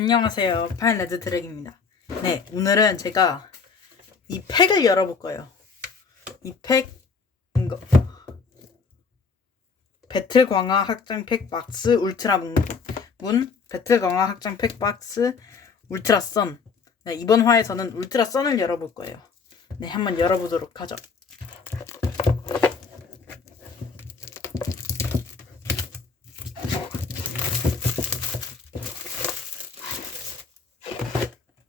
안녕하세요. 파인레드 드랙입니다. 네, 오늘은 제가 이 팩을 열어볼 거예요. 이 팩, 이거 배틀 광화 확장 팩 박스 울트라 문 배틀 광화 확장 팩 박스 울트라 선. 네, 이번 화에서는 울트라 선을 열어볼 거예요. 네, 한번 열어보도록 하죠.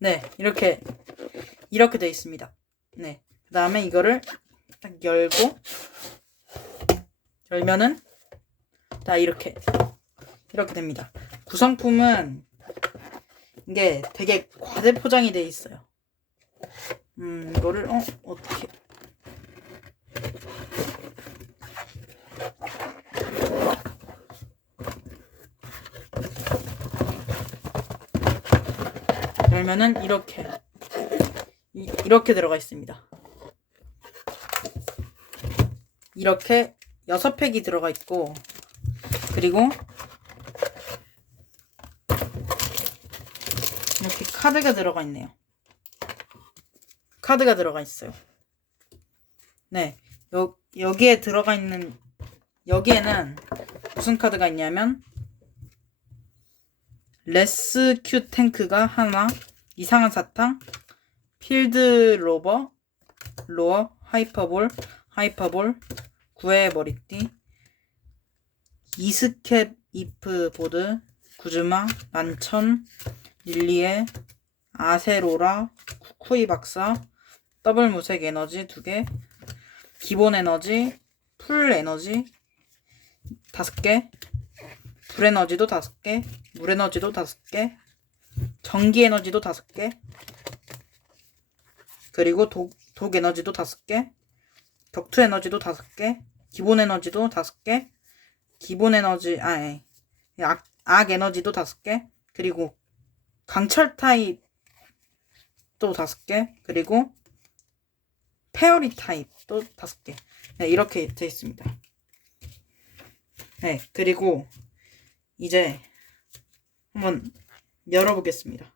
네, 이렇게 돼 있습니다. 네, 그 다음에 이거를 딱 열면은 다 이렇게 됩니다. 구성품은 이게 되게 과대 포장이 돼 있어요. 이거를 어떻게 열면은 이렇게 들어가 있습니다. 이렇게 6팩이 들어가 있고, 그리고 이렇게 카드가 들어가 있네요. 카드가 들어가 있어요. 네, 여기에 들어가 있는, 여기에는 무슨 카드가 있냐면 레스큐 탱크가 하나, 이상한 사탕, 필드 로어, 하이퍼볼, 구의 머리띠, 이스캡 이프 보드, 구즈마, 만천, 릴리에, 아세로라, 쿠쿠이 박사, 더블 무색 에너지 2개, 기본 에너지, 풀 에너지 5개, 불 에너지도 5개, 물 에너지도 5개, 전기 에너지도 5개, 그리고 독 에너지도 5개, 격투 에너지도 5개, 기본 에너지도 5개, 기본 에너지, 악 에너지도 5개, 그리고 강철 타입 또 5개, 그리고 페어리 타입 또 5개. 네, 이렇게 되어 있습니다. 네, 그리고 이제 한번 열어보겠습니다.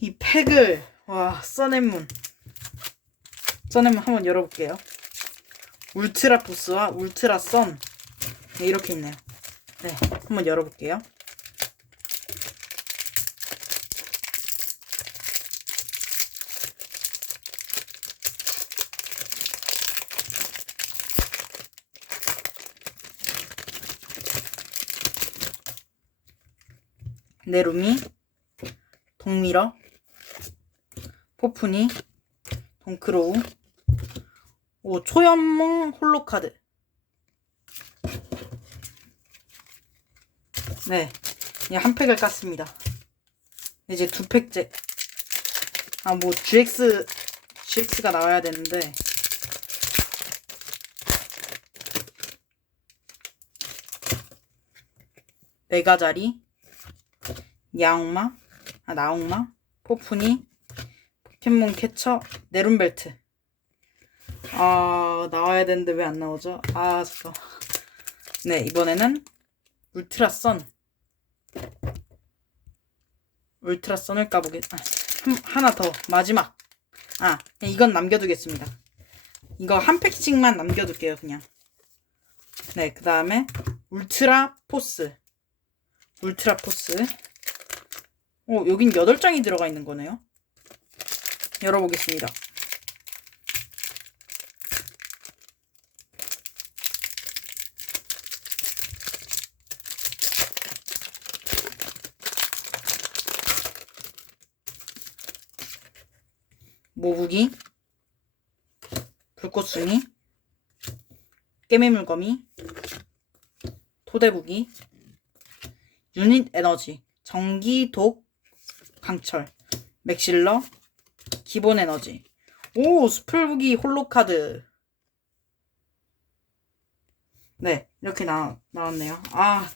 이 팩을, 써낸문 한번 열어볼게요. 울트라 보스와 울트라 선. 네, 이렇게 있네요. 네, 한번 열어볼게요. 네루미, 동미러, 포프니, 동크로우, 초연몽 홀로카드. 네, 한 팩을 깠습니다. 이제 2팩째. GX가 나와야 되는데, 메가자리, 나옹마, 포프니, 포켓몬 캐쳐, 네룬벨트. 나와야 되는데 왜 안 나오죠? 잠깐. 네, 이번에는 울트라 선을 하나 더, 마지막. 이건 남겨두겠습니다. 이거 한 팩씩만 남겨둘게요, 그냥. 네, 그 다음에 울트라 포스. 여긴 8장이 들어가 있는 거네요. 열어보겠습니다. 모부기, 불꽃숭이, 깨매물거미, 토대부기, 유닛 에너지, 전기, 독, 강철, 맥실러, 기본 에너지. 스플부기 홀로카드. 네, 이렇게 나왔네요.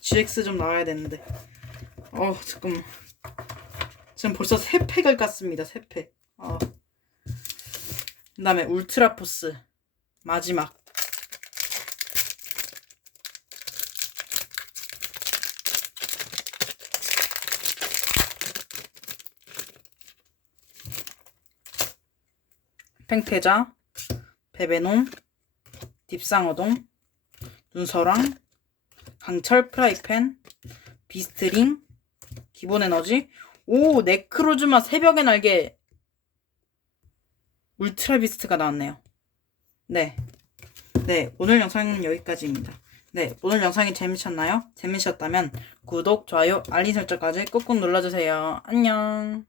GX 좀 나와야 되는데. 잠깐만. 지금 벌써 3팩을 깠습니다. 3팩. 그 다음에 울트라 포스. 마지막. 팽태자, 베베논, 딥상어동, 눈서랑, 강철 프라이팬, 비스트링, 기본 에너지, 오, 네크로즈마 새벽의 날개, 울트라 비스트가 나왔네요. 네, 오늘 영상은 여기까지입니다. 네, 오늘 영상이 재미있었나요? 재미있었다면 구독, 좋아요, 알림 설정까지 꾹꾹 눌러주세요. 안녕.